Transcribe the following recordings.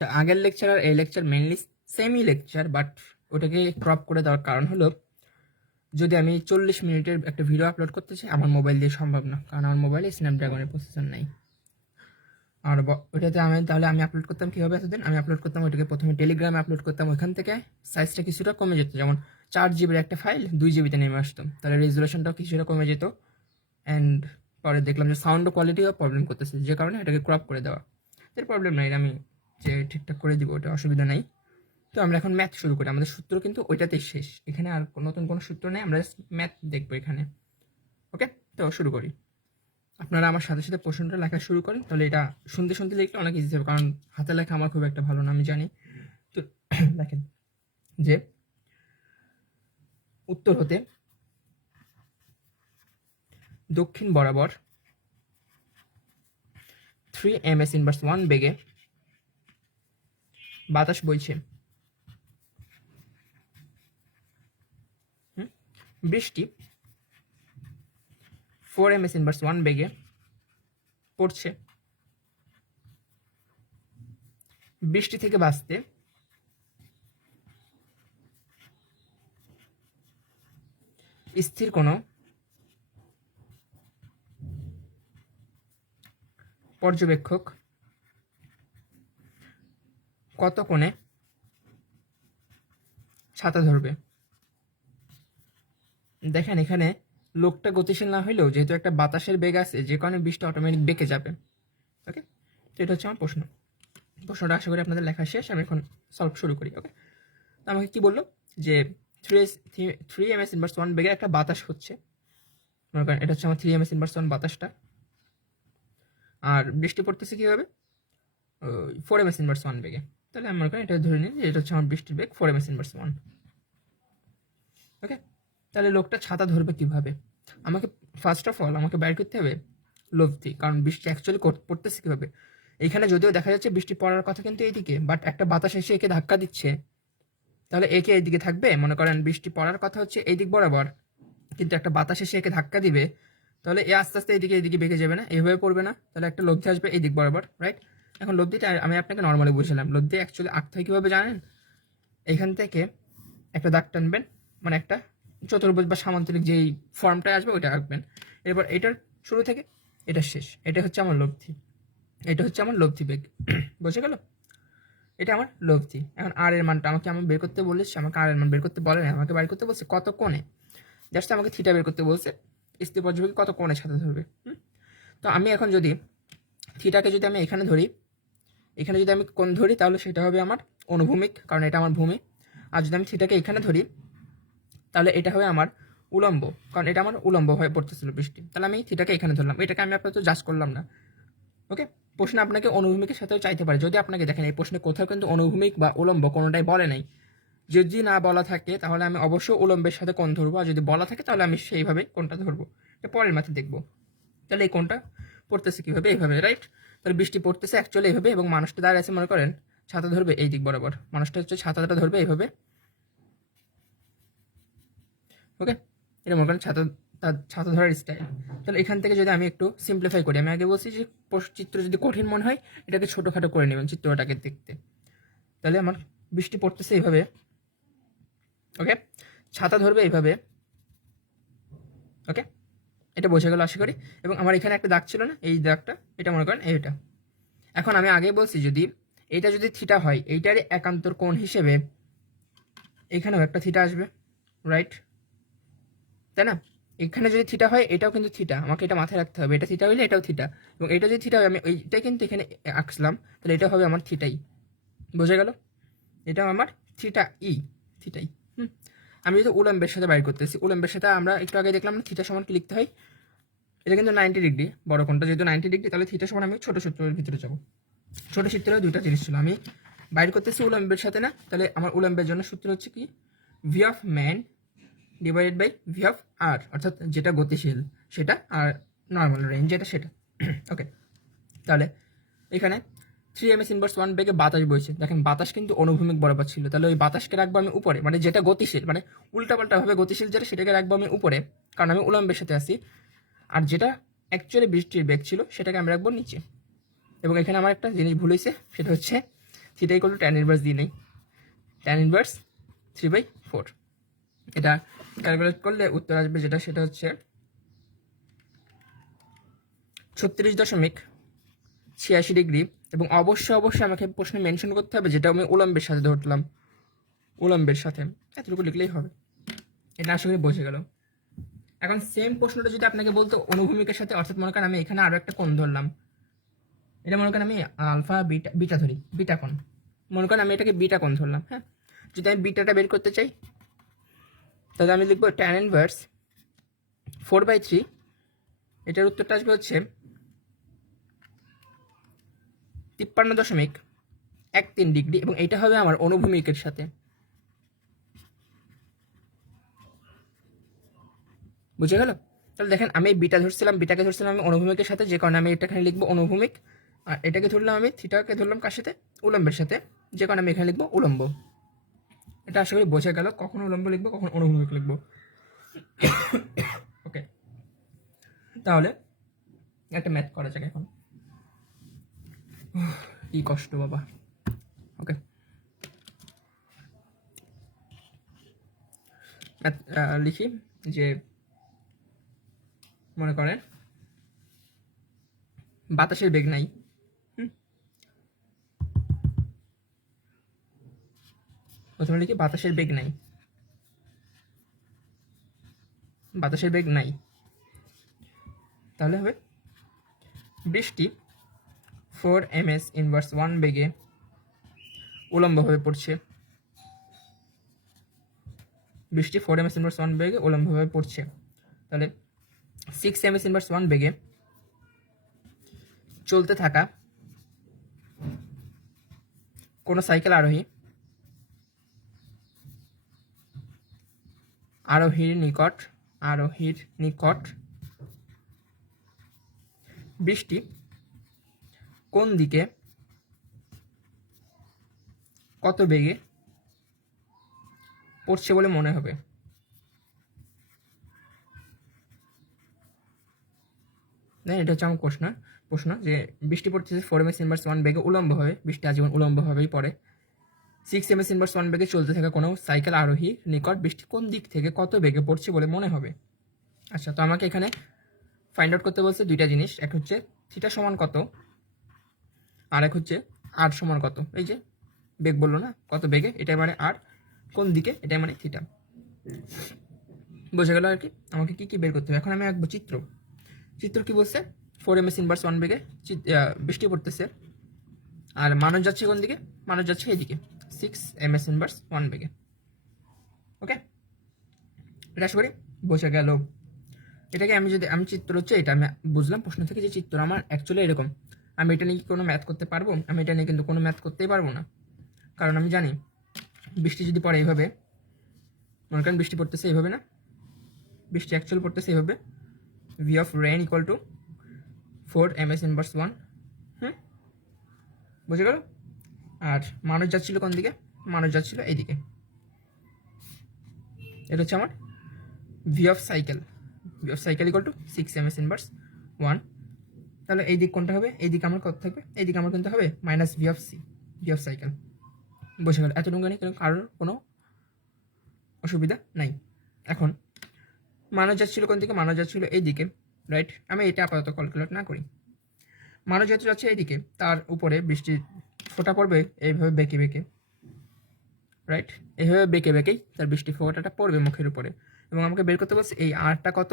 আগের লেকচার আর এই lecture mainly সেমই লেকচার, বাট ওটাকে ক্রপ করে দেওয়ার কারণ হলো যদি আমি 40 মিনিটের একটা ভিডিও আপলোড করতে চাই আমার মোবাইল দিয়ে সম্ভব না, কারণ আমার মোবাইলে স্ন্যাপড্রাগনের প্রসেসর নাই। আর ওইটাতে তাহলে আমি আপলোড করতাম কীভাবে? এতদিন আমি আপলোড করতাম ওইটাকে প্রথমে টেলিগ্রামে আপলোড করতাম, ওইখান থেকে সাইজটা কিছুটা কমে যেত, যেমন 4 জিবির একটা ফাইল 2 জিবিতে নেমে আসতো, তাহলে রেজুলেশনটাও কিছুটা কমে যেত। অ্যান্ড পরে দেখলাম যে সাউন্ড কোয়ালিটিও প্রবলেম করতেছে, যে কারণে এটাকে ক্রপ করে দেওয়া। এর প্রবলেম নাই, আমি যে ঠিকঠাক করে দিব, ওটা অসুবিধা নাই। তো আমরা এখন ম্যাথ শুরু করি, আমাদের সূত্র কিন্তু ওইটাতেই শেষ, এখানে আর নতুন কোনো সূত্র নেই, আমরা ম্যাথ দেখবো এখানে। ওকে, তো শুরু করি। আপনারা আমার সাথে সাথে প্রশ্নটা লেখা শুরু করেন, তাহলে এটা শুনতে শুনতে লিখলে অনেক ইজি হবে, কারণ হাতে লেখা আমার খুব একটা ভালো না, আমি জানি। তো দেখেন যে উত্তর হতে দক্ষিণ বরাবর 3 ms 1 বেগে বাতাস বইছে। বৃষ্টি 4 ms 1 বেগে পড়ছে। বৃষ্টি থেকে বাঁচতে স্থির কোনো পর্যবেক্ষক কত কোণে ছাতা ধরবে? দেখেন এখানে লোকটা গতিশীল না হইলেও যেহেতু একটা বাতাসের বেগ আছে, যে কারণে বৃষ্টি অটোমেটিক বেঁকে যাবে। ওকে, তো এটা হচ্ছে আমার প্রশ্নটা আশা করি আপনাদের লেখা শেষ, আমি এখন সলভ শুরু করি। ওকে, তো আমাকে কি বললো যে 3 ms 1 বেগে একটা বাতাস হচ্ছে, মনে করেন এটা হচ্ছে আমার 3 ms 1 বাতাসটা, আর বৃষ্টি পড়তেছে কীভাবে? 4 ms 1 বেগে। তাহলে আমি মনে করেন এটা ধরে নিই যে এটা হচ্ছে আমার বৃষ্টির বেগ 4 ms 1। ওকে, তাহলে লোকটা ছাতা ধরবে কিভাবে? আমাকে ফার্স্ট অফ অল আমাকে বাইর করতে হবে লব্ধি, কারণ বৃষ্টি অ্যাকচুয়ালি পড়তেছে কীভাবে। এখানে যদিও দেখা যাচ্ছে বৃষ্টি পড়ার কথা কিন্তু এইদিকে, বাট একটা বাতাস এসে একে ধাক্কা দিচ্ছে, তাহলে একে এইদিকে থাকবে। মনে করেন বৃষ্টি পড়ার কথা হচ্ছে এই দিক বরাবর, কিন্তু একটা বাতাস এসে একে ধাক্কা দিবে, তাহলে এ আস্তে আস্তে এইদিকে বেঁকে যাবে না, এইভাবে পড়বে না, তাহলে একটা লব্ধি আসবে এই দিক বরাবর, রাইট? এখন লব্ধিটা আমি আপনাকে নর্মালি বুঝলাম, লব্ধি অ্যাকচুয়ালি আঁকতে হয় কীভাবে জানেন? এইখান থেকে একটা দাগ টানবেন, মানে একটা চতুর্ভুজ বা সামান্তরিক যেই ফর্মটা আসবে ওইটা আঁকবেন। এরপর এটার শুরু থেকে এটা শেষ, এটা হচ্ছে আমার লব্ধি, এটা হচ্ছে আমার লব্ধি বেগ। বুঝে গেল? এটা আমার লব্ধি। এখন আর এর মানটা আমি বের করতে বলেছি, আমাকে আর এর মান বের করতে বলে না, আমাকে বের করতে বলছে কত কোণে, জাস্ট আমাকে থিটা বের করতে বলছে, স্থির পর্যবেক্ষক কত কোণে ছাতা ধরবে। তো আমি এখন যদি থিটাকে যদি আমি এখানে ধরি, এখানে যদি আমি কোণ ধরি, তাহলে সেটা হবে আমার অনুভূমিক, কারণ এটা আমার ভূমি। আর যদি আমি থিটাকে এখানে ধরি, তাহলে এটা হবে আমার উলম্ব, কারণ এটা আমার উলম্ব হয়ে পড়তেছিল বৃষ্টি। তাহলে আমি থিটাকে এখানে ধরলাম, এটাকে আমি আপাতত জাজ করলাম না। ওকে, প্রশ্নে আপনাকে অনুভূমিকের সাথেও চাইতে পারে, যদি আপনাকে দেখেন এই প্রশ্নে কোথাও কিন্তু অনুভূমিক বা উলম্ব কোনোটাই বলে নাই। যদি না বলা থাকে তাহলে আমি অবশ্যই উলম্বের সাথে কোণ ধরবো, আর যদি বলা থাকে তাহলে আমি সেইভাবে কোণটা ধরবো, এটা পরের মাথে দেখবো। তাহলে এই কোণটা পড়তেছে কীভাবে? এইভাবে, রাইট? তাহলে বৃষ্টি পড়তেছে অ্যাকচুয়ালি এইভাবে, এবং মানুষটা দাঁড়িয়ে আছে, মনে করেন ছাতা ধরবে এই দিক বরাবর, মানুষটা হচ্ছে ছাতাটা ধরবে এইভাবে। ওকে, এটা মনে করেন ছাতা ধরার স্টাইল। তাহলে এখান থেকে যদি আমি একটু সিম্পলিফাই করি, আমি আগে বলছি যে চিত্র যদি কঠিন মনে হয় এটাকে ছোটোখাটো করে নেবেন চিত্রটাকে দেখতে। তাহলে আমার বৃষ্টি পড়তেছে এইভাবে, ওকে, ছাতা ধরবে এইভাবে। ওকে, এটা বোঝা গেল আশা করি। এবং আমার এখানে একটা দাগ ছিল না, এই দাগটা, এটা মনে করেন এইটা। এখন আমি আগে বলছি যদি এইটা যদি থিটা হয়, এইটারই একান্তর কোণ হিসেবে এখানেও একটা থিটা আসবে, রাইট? তাই না? এখানে যদি থিটা হয় এটাও কিন্তু থিটা, আমাকে এটা মাথায় রাখতে হবে, এটা থিটা হইলে এটাও থিটা, এবং এটা যদি থিটা হয় আমি এইটা কিন্তু এখানে আঁকলাম, তাহলে এটা হবে আমার থিটাই। বোঝা গেল? এটা আমার থিটাই। আমি যদি উলম্বের সাথে বাইর করতেছি, উলম্বের সাথে আমরা একটু আগে দেখলাম থিটা সমান কি লিখতে হয়, এটা কিন্তু 90 ডিগ্রি, বড় কোণটা যেহেতু 90 ডিগ্রি, তাহলে থিটা সমান আমি ছোট সূত্রের ভিতরে যাবো। ছোট সূত্রে দুইটা জিনিস ছিল, আমি বাইর করতেছি উলম্বের সাথে না, তাহলে আমার উলম্বের জন্য সূত্র হচ্ছে কি, V of man divided by V of R, অর্থাৎ যেটা গতিশীল সেটা, আর নর্মাল রেঞ্জ যেটা সেটা। ওকে, তাহলে এখানে 3 ms 1 বেগে বাতাস বইছে, দেখেন বাতাস কিন্তু অনুভূমিক বরাবর ছিল, তাহলে ওই বাতাসকে রাখবো আমি উপরে, মানে যেটা গতিশীল, মানে উল্টাপাল্টাভাবে গতিশীল যেটা, সেটাকে রাখবো আমি উপরে, কারণ আমি উলম্বের সাথে আছি। আর যেটা অ্যাকচুয়ালি বৃষ্টির বেগ ছিল সেটাকে আমি রাখবো নিচে। এবং এখানে আমার একটা জিনিস ভুল হয়েছে, সেটা হচ্ছে theta equal to tan inverse দিয়ে নেই, ট্যান ইনভার্স 3/4। এটা ক্যালকুলেট করলে উত্তর আসবে যেটা, সেটা হচ্ছে 36.86 ডিগ্রি। এবং অবশ্যই আমাকে প্রশ্নে মেনশন করতে হবে যেটা আমি উলম্বের সাথে ধরলাম, উলম্বের সাথে। এতটুকু লিখলেই হবে। এটা আশা করি বোঝা গেল। এখন সেম প্রশ্নটা যদি আপনাকে বলতো অনুভূমিকের সাথে, অর্থাৎ মনে করেন আমি এখানে আরও একটা কোণ ধরলাম, এটা মনে করেন আমি আলফা বিটা ধরি, বিটা কোণ, মনে করেন আমি এটাকে বিটা কোণ ধরলাম। হ্যাঁ, যদি আমি বিটাটা বের করতে চাই তাহলে আমি লিখবো ট্যান ইনভার্স 4/3। এটার উত্তরটা আসবে হচ্ছে 53.13 ডিগ্রি, এবং এটা হবে আমার অনুভূমিকের সাথে। বুঝে গেল? তাহলে দেখেন আমি বিটাকে ধরছিলাম আমি অনুভূমিকের সাথে, যে কারণে আমি এটা এখানে লিখবো অনুভূমিক। আর এটাকে ধরলাম আমি থিটাকে ধরলাম কার সাথে? উলম্বের সাথে, যে কারণে আমি এখানে লিখবো উলম্ব। এটা আশা করি বোঝা গেল, কখন উলম্ব লিখবো কখন অনুভূমিক লিখবো। ওকে, তাহলে একটা ম্যাথ করা যাক এখন। কি কষ্ট বাবা। ওকে, ম্যাথ লিখি যে মনে করেন বাতাসের বেগ নাই। প্রথমে লিখি বাতাসের বেগ নাই, বাতাসের বেগ নাই। তাহলে হবে বৃষ্টি 4 ms ইনভার্স 1 বেগে উলম্বভাবে পড়ছে। বৃষ্টি 4 ms ইনভার্স 1 বেগে উলম্বভাবে পড়ছে। তাহলে 6 ms ইনভার্স 1 বেগে চলতে থাকা কোনো সাইকেল আরোহীর নিকট বৃষ্টি কোন দিকে কত বেগে পড়ছে বলে মনে হবে। না, এটা হচ্ছে আমার প্রশ্ন যে বৃষ্টি পড়তেছে 4 ms ইনভার্স 1 বেগে উলম্ব হবে, বৃষ্টি আজীবন উলম্বভাবেই পড়ে। 6 ms ইনভার্স 1 বেগে চলতে থাকা কোনো সাইকেল আরোহী নিকট বৃষ্টি কোন দিক থেকে কত বেগে পড়ছে বলে মনে হবে। আচ্ছা, তো আমাকে এখানে ফাইন্ড আউট করতে বলছে দুইটা জিনিস, এক হচ্ছে থিটা সমান কত, আর এক হচ্ছে আর সমান কত। এই যে বেগ বললো না, কত বেগে, এটা মানে আর, কোন দিকে, এটা মানে থিটা। বোঝা গেল আর কি। আমাকে কি কি বের করতে হবে এখন। আমি আঁকবো চিত্র কি বলছে? 4 ms ইনভার্স 1 বেগে বৃষ্টি পড়তেছে, আর মানুষ যাচ্ছে কোন দিকে? মানুষ যাচ্ছে এইদিকে 6 ms ইনভার্স 1 বেগে। ওকে, এটা আশা করি বোঝা গেল। এটাকে আমি চিত্র হচ্ছে এটা আমি বুঝলাম প্রশ্ন থেকে যে চিত্র আমার অ্যাকচুয়ালি এরকম। আমি এটা নিয়ে কোনো ম্যাথ করতে পারবো? আমি এটা নিয়ে কিন্তু কোনো ম্যাথ করতেই পারবো না, কারণ আমি জানি বৃষ্টি যদি পড়ে এইভাবে, মনে করেন বৃষ্টি পড়তেছে এইভাবে, না বৃষ্টি অ্যাকচুয়াল পড়তেছে এইভাবে, V of rain equal to 4 ms inverse 1। বুঝে গেল? আর মানুষ যাচ্ছিল কোন দিকে? মানুষ যাচ্ছিল এইদিকে। এটা হচ্ছে আমার V of cycle equal to 6 ms inverse 1। তাহলে এই দিক কোনটা হবে? এই দিকে আমার কত থাকবে? এই দিকে আমার কিন্তু হবে মাইনাস ভি অফ সাইকেল। বসে গেল, এতটুকু নেই, কারোর কোনো অসুবিধা নাই। এখন মানুষ যাচ্ছিল কোন দিকে? মানুষ যাচ্ছিল এই দিকে, রাইট? আমি এটা আপাতত ক্যালকুলেট না করি। মানুষ যেহেতু যাচ্ছে এইদিকে, তার উপরে বৃষ্টি ফোঁটা পড়বে এইভাবে বেঁকে, রাইট? এইভাবে বেঁকেই তার বৃষ্টি ফোঁটাটা পড়বে মুখের উপরে, এবং আমাকে বের করতে বলছে এই আরটা কত,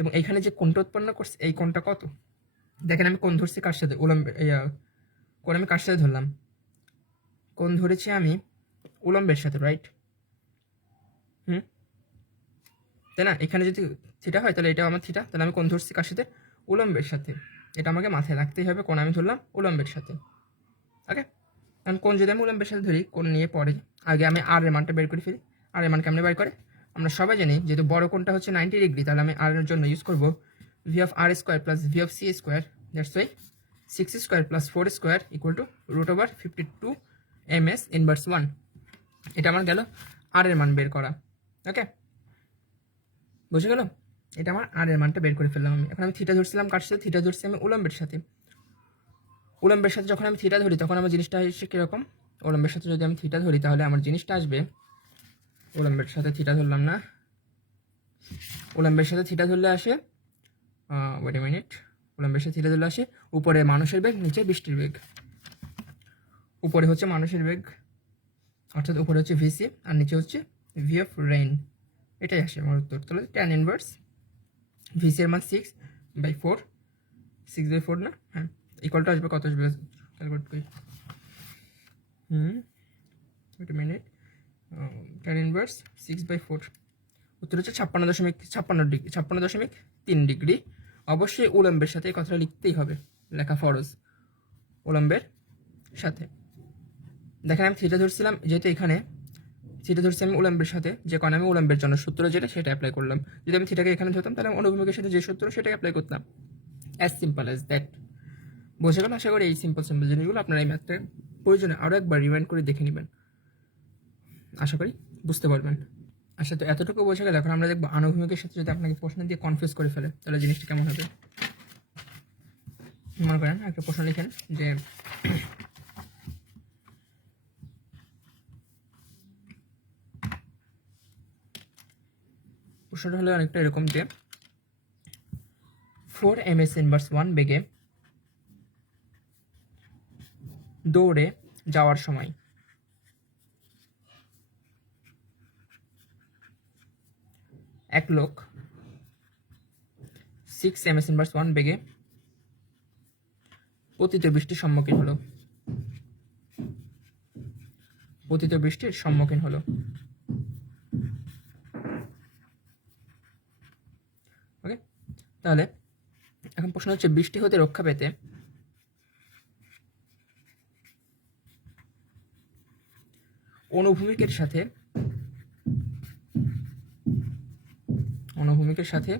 এবং এইখানে যে কোণটা উৎপন্ন করছে এই কোণটা কত। দেখেন আমি কোণ ধরছি কার সাথে? কোণ আমি কার সাথে ধরলাম? কোণ ধরেছি আমি উলম্বের সাথে, রাইট? তাই না? এখানে যদি থিটা হয় তাহলে এটা আমার থিটা, তাহলে আমি কোণ ধরছি কার সাথে? উলম্বের সাথে। এটা আমাকে মাথায় রাখতেই হবে, কোণ আমি ধরলাম উলম্বের সাথে। ওকে, কারণ কোণ যদি আমি উলম্বের সাথে ধরি, কোণ নিয়ে পরে আগে আমি আর এর মানটা বের করে ফেলি। আর এর মান কেমনে বের করে? আমরা সবাই জানি যেহেতু বড় কোণটা হচ্ছে 90 ডিগ্রি, তাহলে আমি আর এর জন্য ইউজ করবো V of R square plus V of C square, that's why 6 square plus 4 square equal to √52 ms inverse 1। এটা আমার গেল আর এর মান বের করা। ওকে, বুঝে গেল? এটা আমার আর এর মানটা বের করে ফেললাম আমি। এখন আমি থিটা ধরছিলাম কার সাথে? থিটা ধরছি আমি উলম্বের সাথে। যখন আমি থিটা ধরি তখন আমার জিনিসটা হচ্ছে কীরকম? উলম্বের সাথে যদি আমি থিটা ধরি তাহলে আমার জিনিসটা আসবে, উলম্বের সাথে থিটা ধরলাম না, উলম্বের সাথে থিটা ধরলে আসে, ওয়েট এ মিনিট, উলম্বের সাথে থিটা ধরলে আসে উপরে মানুষের বেগ, নিচে বৃষ্টির বেগ। উপরে হচ্ছে মানুষের বেগ, অর্থাৎ উপরে হচ্ছে ভিসি আর নিচে হচ্ছে ভি অফ রেইন, এটাই আসে আমার উত্তর। তাহলে ট্যান ইনভার্স ভিসি এর মান 6/4, 6/4 না, হ্যাঁ, ইকুয়ালটা আসবে কত আসবে ক্যালকুলেট করি, wait a minute, tan inverse 6/4, উত্তর হচ্ছে 56.3 ডিগ্রি। অবশ্যই উলম্বের সাথে এই কথাটা লিখতেই হবে, লেখা ফরজ, উলম্বের সাথে। দেখেন আমি থিটা ধরছিলাম, যেহেতু এখানে থিটা ধরছি আমি উলম্বের সাথে, যে কারণে আমি উলম্বের জন্য সূত্র যেটা সেটা অ্যাপ্লাই করলাম। যদি আমি থিটাকে এখানে ধরতাম তাহলে আমি অনুভূমিকের সাথে যে সূত্র সেটাকে অ্যাপ্লাই করতাম। As simple as that. বোঝা গেল? আশা করি এই সিম্পল জিনিসগুলো আপনারা এই ম্যাথটা প্রয়োজনে আরও একবার রিমাইন্ড করে দেখে নেবেন, আশা করি বুঝতে পারবেন। আচ্ছা, তো এতটুকু বোঝা গেল। এখন আমরা দেখবো আনুভূমিকের সাথে যদি আপনাকে প্রশ্ন দিয়ে কনফিউজ করে ফেলে তাহলে জিনিসটা কেমন হবে। মনে করেন একটা প্রশ্ন লিখেন যে প্রশ্নটা হলো অনেকটা এরকম যে 4 ms × 1 বেগে দৌড়ে যাওয়ার সময় এক লোক 6 ms × 1 বেগে পতিত বৃষ্টির সম্মুখীন হলো, পতিত বৃষ্টির সম্মুখীন হলো। ওকে, তাহলে এখন প্রশ্ন হচ্ছে বৃষ্টি হতে রক্ষা পেতে অনুভূমিকের সাথে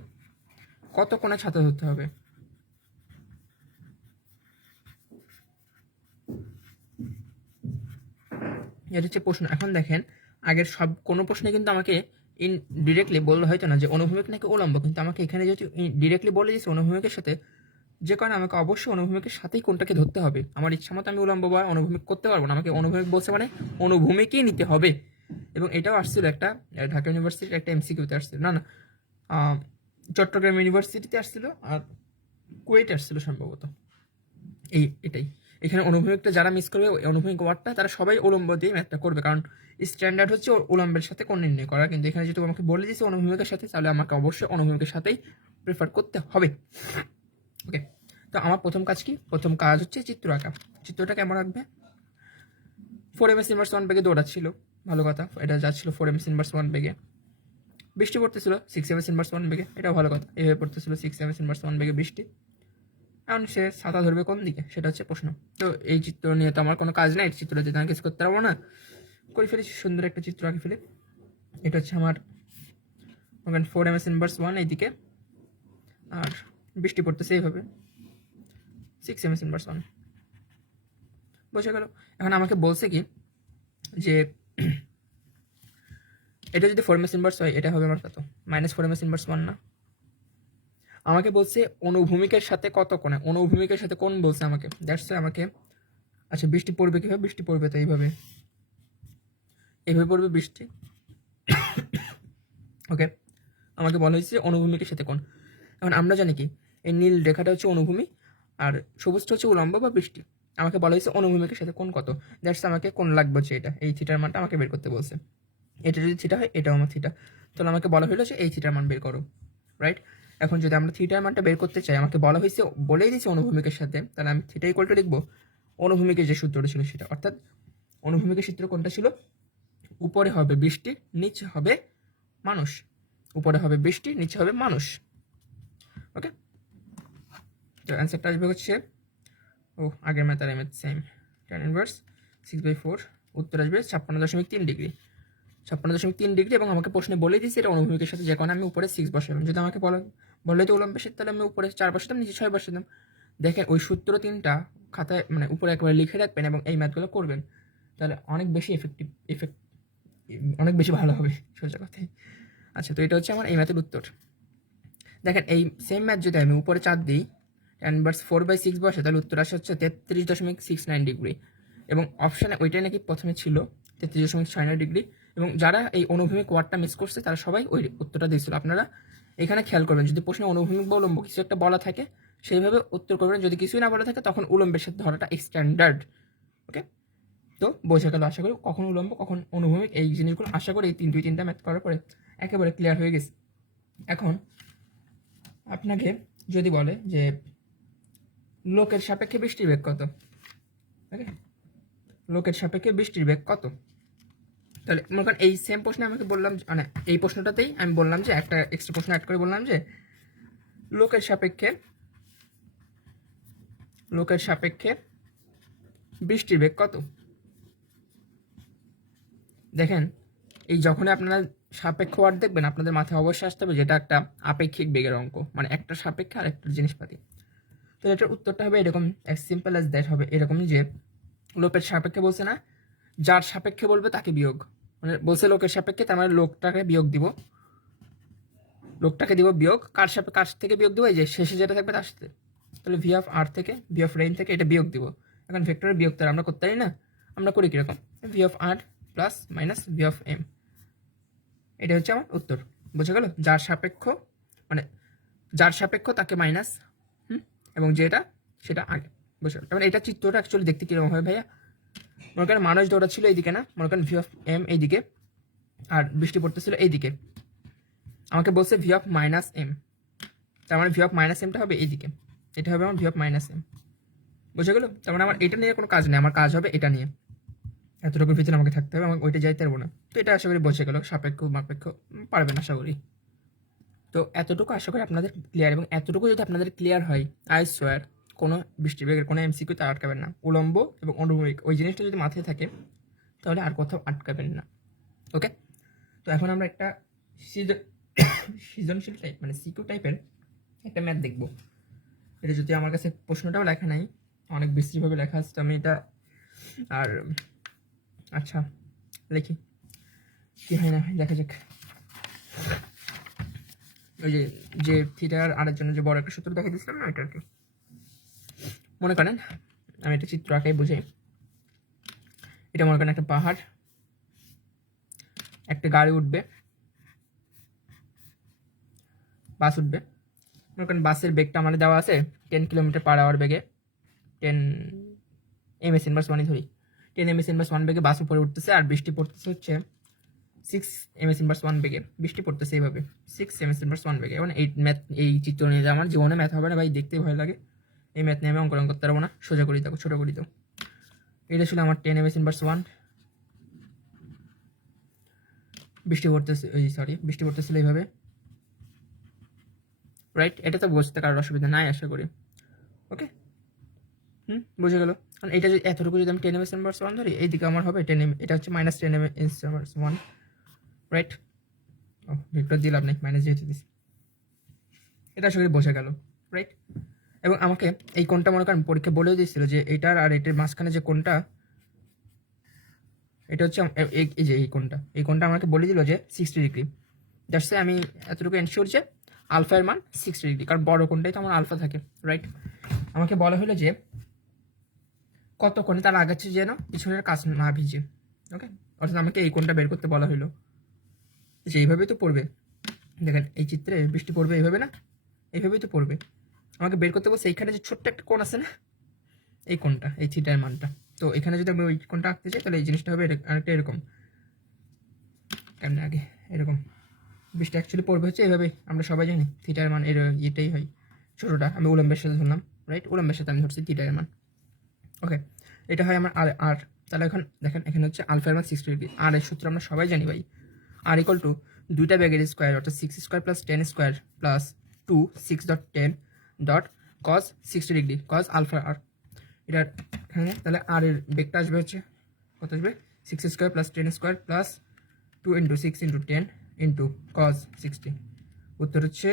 কত কোণে ছাতা ধরতে হবে। এটা হচ্ছে প্রশ্ন। এখন দেখেন আগের কোনো প্রশ্নে কিন্তু আমাকে ডিরেক্টলি বললে হয়তো না যে অনুভূমিক নাকি উলম্ব, কিন্তু আমাকে এখানে যেহেতু ডিরেক্টলি বলে দিয়েছে অনুভূমিকের সাথে, যে কারণে আমাকে অবশ্যই অনুভূমিকের সাথেই কোনটাকে ধরতে হবে। আমার ইচ্ছা মতো আমি উলম্ব বা অনুভূমিক করতে পারবো না, আমাকে অনুভূমিক বলছে মানে অনুভূমিকই নিতে হবে। এবং এটাও আসছিল একটা ঢাকা ইউনিভার্সিটির একটা এমসিকিউতে আসছিল, না চট্টগ্রাম ইউনিভার্সিটিতে আসছিল আর কুয়েটে আসছিল সম্ভবত। এটাই এখানে অনুভূমিকটা যারা মিস করবে অনুভূমিক ওয়ার্ডটা, তারা সবাই উলম্ব দিয়ে ম্যাথটা করবে, কারণ স্ট্যান্ডার্ড হচ্ছে উলম্বের সাথে কোণ নির্ণয় করা। কিন্তু এখানে যেহেতু আমাকে বলে দিয়েছে অনুভূমিকের সাথে, তাহলে আমাকে অবশ্যই অনুভূমিকের সাথেই প্রেফার করতে হবে। ওকে, তো আমার প্রথম কাজ হচ্ছে চিত্র আঁকা। চিত্রটা কেমন আঁকবে? 4 ms × 1 বেগে দৌড়াচ্ছিল, ভালো কথা, এটা যাচ্ছিল 4 ms × 1 বেগে। বৃষ্টি পড়তেছিল 6 ms × 1 বেগে, এটাও ভালো কথা, এভাবে পড়তেছিল 6 ms × 1 বেগে বৃষ্টি। এখন সে ছাতা ধরবে কোন দিকে, সেটা হচ্ছে প্রশ্ন। তো এই চিত্র নিয়ে তো আমার কোনো কাজ নেই, চিত্র দিয়ে আমি কিছু করতে পারবো না, করে ফেলেছি সুন্দর একটা চিত্র আঁকে ফেলে। এটা হচ্ছে আমার 4 ms × 1 এইদিকে, আর বৃষ্টি পড়তেছে এইভাবে 6 ms × 1, বোঝা গেল? এখন আমাকে বলছে কি যে এটা যদি 4 ms × হয়, এটা হবে আমার কত, -4 ms × 1 না? আমাকে বলছে অনুভূমিকের সাথে কত কোণে, অনুভূমিকের সাথে কোণ বলছে আমাকে, দ্যাটস আমাকে। আচ্ছা, বৃষ্টি পড়বে কিভাবে? বৃষ্টি পড়বে তো এইভাবে পড়বে বৃষ্টি। ওকে, আমাকে বলা হয়েছে অনুভূমিকের সাথে কোণ। এখন আমরা জানি কি এই নীল রেখাটা হচ্ছে অনুভূমি আর সবুজটা হচ্ছে উলম্ব বা বৃষ্টি। আমাকে বলা হয়েছে অনুভূমিকের সাথে কোণ কত, দ্যাটস আমাকে কোণ লাগবে হচ্ছে এটা, এই থিটার মানটা আমাকে বের করতে বলছে। এটা যদি থিটা হয়, এটাও আমার থিটা, তাহলে আমাকে বলা হলো যে এই থিটার মান বের করো, রাইট? এখন যদি আমরা থিটার মানটা বের করতে চাই, আমাকে বলা হয়েছে, বলেই দিয়েছে অনুভূমিকের সাথে, তাহলে আমি থিটা ইকুয়াল টু লিখবো অনুভূমিকের যে সূত্রটা ছিল সেটা। অর্থাৎ অনুভূমিকের সূত্র কোনটা ছিল? উপরে হবে বৃষ্টি, নিচে হবে মানুষ। উপরে হবে বৃষ্টি, নিচে হবে মানুষ। ওকে, তো অ্যান্সারটা আসবে হচ্ছে আগের ম্যাথ আর এই ম্যাথ সেম, tan ইনভার্স 6/4, উত্তর আসবে 56.3 ডিগ্রি। 56.3 ডিগ্রি। এবং আমাকে প্রশ্নে বলে দিয়েছে এটা অনুভূমিকের সাথে, যে কারণে আমি উপরে 6 বসালাম। যদি আমাকে বলে তো উলম্বের সাথে, তাহলে আমি উপরে 4 বসাতাম, নিচে 6 বসাতাম। দেখেন ওই সূত্র 3টা খাতায় মানে উপরে একবারে লিখে রাখবেন এবং এই ম্যাথগুলো করবেন, তাহলে অনেক বেশি অনেক বেশি ভালো হবে সোজা কথায়। আচ্ছা, তো এটা হচ্ছে আমার এই ম্যাথের উত্তর। দেখেন এই সেম ম্যাথ যদি আমি উপরে 4 দিই, tan ইনভার্স 4/6 বসে, তাহলে উত্তর আসে হচ্ছে 33.69 ডিগ্রি। এবং অপশানে ওইটাই নাকি প্রথমে ছিল 33.69 ডিগ্রি, এবং যারা এই অনুভূমিক ওয়ার্ডটা মিস করছে তারা সবাই ওই উত্তরটা দিয়েছিল। আপনারা এখানে খেয়াল করবেন, যদি প্রশ্নে অনুভূমিক বা উলম্ব কিছু একটা বলা থাকে সেইভাবে উত্তর করবেন, যদি কিছুই না বলা থাকে তখন উলম্বের সাথে ধরাটা স্ট্যান্ডার্ড। ওকে, তো বোঝা গেল আশা করি কখন উলম্ব কখন অনুভূমিক, এই জিনিসগুলো আশা করি এই 2-3টা ম্যাথ করার পরে একেবারে ক্লিয়ার হয়ে গেছে। এখন আপনাকে যদি বলে যে লোকের সাপেক্ষে বৃষ্টির বেগ কত, ওকে, লোকের সাপেক্ষে বৃষ্টির বেগ কত, তাহলে মনে করেন এই সেম প্রশ্নে আমাকে বললাম, মানে এই প্রশ্নটাতেই আমি বললাম যে একটা এক্সট্রা প্রশ্ন অ্যাড করে বললাম যে লোকের সাপেক্ষে বৃষ্টির বেগ কত। দেখেন, এই যখনই আপনারা সাপেক্ষ ওয়ার্ড দেখবেন আপনাদের মাথায় অবশ্যই আসতে হবে যেটা একটা আপেক্ষিক বেগের অঙ্ক, মানে একটা সাপেক্ষে আর একটা জিনিসপাতি। তো এটার উত্তরটা হবে এরকম, অ্যাজ সিম্পল অ্যাজ দ্যাট, হবে এরকমই যে লোকের সাপেক্ষে বলছে না, যার সাপেক্ষে বলবে তাকে বিয়োগ, মানে বলছে লোকের সাপেক্ষে, তার মানে লোকটাকে দিব বিয়োগ, কার থেকে বিয়োগ দিব, এই যে শেষে যেটা থাকবে তার সাথে, তাহলে ভি অফ আর থেকে ভি অফ রেইন থেকে এটা বিয়োগ দিব। এখন ভেক্টরের বিয়োগ তার আমরা করতে পারি না, আমরা করি কীরকম, V of R plus minus V of M, এটা হচ্ছে আমার উত্তর। বোঝা গেল, যার সাপেক্ষ তাকে মাইনাস, এবং যেটা সেটা আগে। বুঝতে পারো, এটা চিত্রটা অ্যাকচুয়ালি দেখতে কীরকম হয় ভাইয়া, মনে করেন মানুষ দৌড়াচ্ছিল এইদিকে না, মনে করেন ভি অফ এম এইদিকে আর বৃষ্টি পড়তেছিল এইদিকে, আমাকে বলছে ভি অফ মাইনাস এম, তার মানে ভি অফ মাইনাস এমটা হবে এইদিকে, এটা হবে আমার ভি অফ মাইনাস এম। বুঝে গেল, তার মানে আমার এটা নিয়ে কোনো কাজ নেই, আমার কাজ হবে এটা নিয়ে, এতটুকুর ভিতরে আমাকে থাকতে হবে, আমাকে ওইটা যাইতে পারবো না। তো এটা আশা করি বোঝা গেল, সাপেক্ষ মাপেক্ষ পারবেন আশা করি। তো এতটুকু আশা করি আপনাদের ক্লিয়ার, এবং এতটুকু যদি আপনাদের ক্লিয়ার হয়, আই সোয়ার কোনো বৃষ্টির বেগের কোনো এমসিকিউ তার আটকাবেন না, উলম্ব এবং অনুভূমিক ওই জিনিসটা যদি মাথায় থাকে তাহলে আর কোথাও আটকাবেন না। ওকে, তো এখন আমরা একটা সৃজনশীল টাইপ মানে সিকিউ টাইপের একটা ম্যাথ দেখব। এটা যদি আমার কাছে প্রশ্নটাও লেখা নাই, অনেক বিশ্রীভাবে লেখা আছে, তো আমি এটা আর আচ্ছা লিখি, কি হয় না দেখা যাক। ওই যে থিটার আরের জন্য যে বড় একটা সূত্র দেখা দিয়েছিলাম না, এটা আর কি। মনে করেন আমি একটা চিত্র আঁকাই বুঝাই, এটা মনে করেন একটা পাহাড়, একটা গাড়ি উঠবে, বাস উঠবে, মনে করেন বাসের বেগটা আমাদের দেওয়া আছে 10 কিলোমিটার/আওয়ার বেগে, 10 ms ইনভার্স 1 ধরি, 10 ms ইনভার্স 1 বেগে বাস উপরে উঠতেছে, আর বৃষ্টি পড়তেছে হচ্ছে 6 ms ইনভার্স 1 বেগে, বৃষ্টি পড়তেছে এইভাবে 6 ms ইনভার্স 1 বেগে। মানে এই চিত্র নিয়ে আমার জীবনে ম্যাথ হবে না ভাই, দেখতে ভয় লাগে, এই ম্যাথ নিয়ে আমি অঙ্কন করতে পারবো না, সোজা করি দাও, ছোটো করি দাও। এটা ছিল আমার 10 ms ইনভার্স 1, বৃষ্টি পড়তেছিল এইভাবে, রাইট। এটা তো বুঝতে কারোর অসুবিধা নাই আশা করি। ওকে, বুঝে গেল। কারণ এটা যদি এতটুকু যদি আমি 10 ms ইনভার্স 1 ধরি, এইদিকে আমার হবে 10 এটা হচ্ছে মাইনাস 10 ms ইনভার্স 1, রাইট। ও ভেক্টর দিলাম নাই, মাইনাস যেহেতু দিছি, এটা আশা করি বোঝা গেল, রাইট। এবং আমাকে এই কোণটা মনে করেন পরীক্ষা বলেও দিয়েছিল যে এইটার আর এটার মাঝখানে যে কোণটা, এটা হচ্ছে এই যে এই কোণটা আমাকে বলে দিল যে 60 ডিগ্রি। দ্যাটস আমি এতটুকু এনশিওর যে আলফার মান 60 ডিগ্রি, কারণ বড় কোণটাই তো আমার আলফা থাকে, রাইট। আমাকে বলা হলো যে কত কোণে তার আগাচ্ছে যেন পিছনের কাজ না ভিজে, ওকে। অর্থাৎ আমাকে এই কোণটা বের করতে বলা হলো, যে এইভাবেই তো পড়বে। দেখেন এই চিত্রে বৃষ্টি পড়বে এইভাবে না, এইভাবেই তো পড়বে। আমাকে বের করতে বলছে এইখানে যে ছোট্ট একটা কোণ আছে না, এই কোণটা, এই থিটার মানটা। তো এখানে যদি আমি ওই কোণটা আঁকতে চাই তাহলে এই জিনিসটা হবে অনেকটা এরকম, কেমন আগে এরকম। বৃষ্টি অ্যাকচুয়ালি পড়বে হচ্ছে এইভাবে, আমরা সবাই জানি থিটার মান এটাই হয়, ছোটোটা আমি উলম্বের সাথে ধরলাম, রাইট, উলম্বের সাথে আমি ধরছি থিটার মান। ওকে, এটা হয় আমার আর তাহলে এখন দেখেন এখানে হচ্ছে আলফার মান 60 ডিগ্রি, আর এর সূত্র আমরা সবাই জানি ভাই, আর ইকুয়াল টু দুইটা ব্যাগের স্কোয়ার, অর্থাৎ 6 square plus 10 square plus 2 6.10 dot cos 60 degree cos alpha R. এটার এখানে তাহলে আর এর বেগটা আসবে হচ্ছে কত আসবে, 6 square plus 10 square plus 2 × 6 × 10 × cos 60। উত্তর হচ্ছে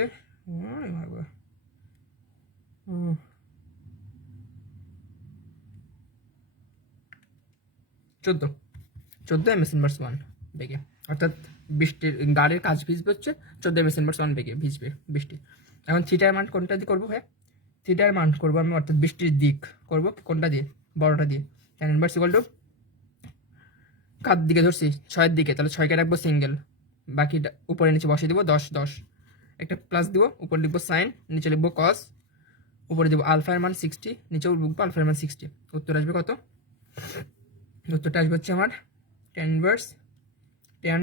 14 ms ইনভার্স 1 বেগে, অর্থাৎ বৃষ্টির গাড়ির কাজ ভিজবে হচ্ছে 14 ms ইনভার্স 1 বেগে ভিজবে বৃষ্টি। এখন থিটার মান কোনটা দিয়ে করবো? হ্যাঁ, থিটার মান করবো আমি, অর্থাৎ বৃষ্টির দিক করবো কোনটা দিয়ে, বড়টা দিয়ে। ট্যান ইনভার্স ইকুয়াল টু কার দিকে ধরছি 6-এর দিকে, তাহলে 6কে রাখবো সিঙ্গেল, বাকিটা উপরে নিচে বসিয়ে দিব 10, একটা প্লাস দিব, উপরে লিখবো সাইন, নিচে লিখবো কস, উপরে দেবো আলফার মান 60, নিচেও লিখবো আলফার মান 60। উত্তর আসবে কত? উত্তরটা আসবে হচ্ছে আমার ট্যান ইনভার্স 10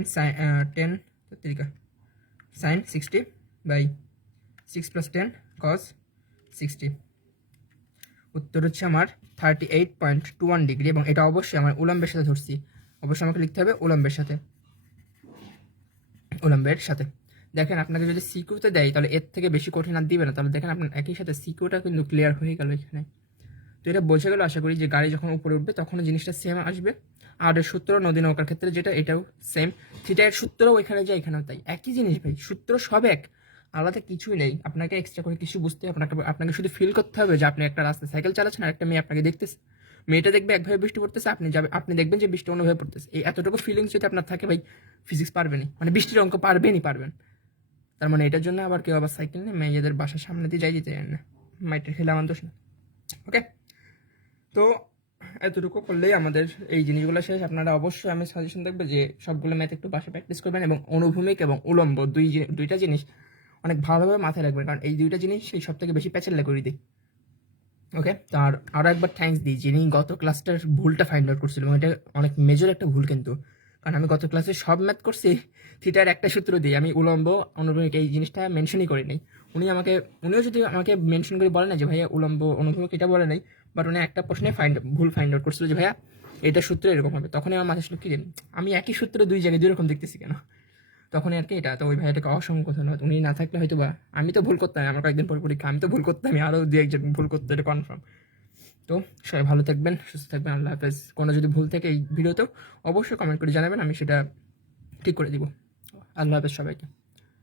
সাইন 60 বাই 6 + 10 কস 60। উত্তর হচ্ছে আমার 38.21 ডিগ্রি, এবং এটা অবশ্যই আমার উলম্বের সাথে ধরছি, অবশ্যই আমাকে লিখতে হবে উলম্বের সাথে। দেখেন আপনাকে যদি সিকিউতে দেয় তাহলে এর থেকে বেশি কঠিন আর দিবে না, তাহলে দেখেন আপনার একই সাথে সিকিউটা কিন্তু ক্লিয়ার হয়ে গেল এখানে। তো এটা বোঝা গেল আশা করি যে গাড়ি যখন উপরে উঠবে তখন জিনিসটা সেম আসবে। আর এর সূত্র নদী নৌকার ক্ষেত্রে যেটা, এটাও সেম। থিটা এর সূত্রও ওইখানে যায় এখানেও তাই, একই জিনিস ভাই, সূত্র সব এক, আলাদা কিছুই নেই। আপনাকে এক্সট্রা করে কিছু বুঝতে হবে, আপনাকে শুধু ফিল করতে হবে যে আপনি একটা রাস্তায় সাইকেল চালাচ্ছেন আর একটা মেয়ে আপনাকে দেখতেছে, মেয়েটা দেখবে একভাবে বৃষ্টি পড়তেছে, আপনি দেখবেন যে বৃষ্টি অন্যভাবে পড়তেছে। এই এতটুকু ফিলিংস যদি আপনার থাকে ভাই, ফিজিক্স পারবেনই, মানে বৃষ্টির অঙ্ক পারবেন। তার মানে এটার জন্য আবার কেউ আবার সাইকেল নিয়ে মেয়েদের বাসার সামনে দিয়ে যেতে না, মাইটের খেলে আমার দোষ না। ওকে, তো এতটুকু করলেই আমাদের এই জিনিসগুলো শেষ। আপনারা অবশ্যই আমি সাজেশন দেখবে যে সবগুলো ম্যাথ একটু বাসা প্র্যাকটিস করবেন, এবং অনুভূমিক এবং উলম্ব দুইটা জিনিস অনেক ভালোভাবে মাথায় রাখবেন, কারণ এই দুইটা জিনিস সেই সব থেকে বেশি প্যাচেল্লা করে দিই। ওকে, তো আরও একবার থ্যাঙ্কস দিই যিনি গত ক্লাসটার ভুলটা ফাইন্ড আউট করছিল, এবং এটা অনেক মেজর একটা ভুল কিন্তু, কারণ আমি গত ক্লাসে সব ম্যাথ করছি থিটার একটা সূত্র দিয়ে, আমি উলম্ব অনুভূমিক এই জিনিসটা মেনশনই করি নাই। উনিও যদি আমাকে মেনশন করে বলে না যে ভাইয়া উলম্ব অনুভূমিক এটা বলে নাই, বাট উনি একটা প্রশ্নে ভুল ফাইন্ড আউট করছিল যে ভাইয়া এটা সূত্র এরকম হবে, তখনই আমার মাথায় ছিল কি আমি একই সূত্র দুই জায়গায় দুই রকম দেখতেছি কেন, তখনই আর কি এটা। তো ওই ভাইয়াটাকে অসংখ্য ধন্যবাদ, উনি না থাকলে হয়তো বা আমি তো ভুল করতাম, আমার কয়েকদিন পর পরীক্ষা, আমি তো ভুল করতাম, আমি আরও দু একজন ভুল করতো, এটা কনফার্ম। তো সবাই ভালো থাকবেন, সুস্থ থাকবেন, আল্লাহ হাফেজ। কোনো যদি ভুল থাকে এই ভিডিওতেও অবশ্যই কমেন্ট করে জানাবেন, আমি সেটা ঠিক করে দিব। আল্লাহ হাফেজ সবাইকে।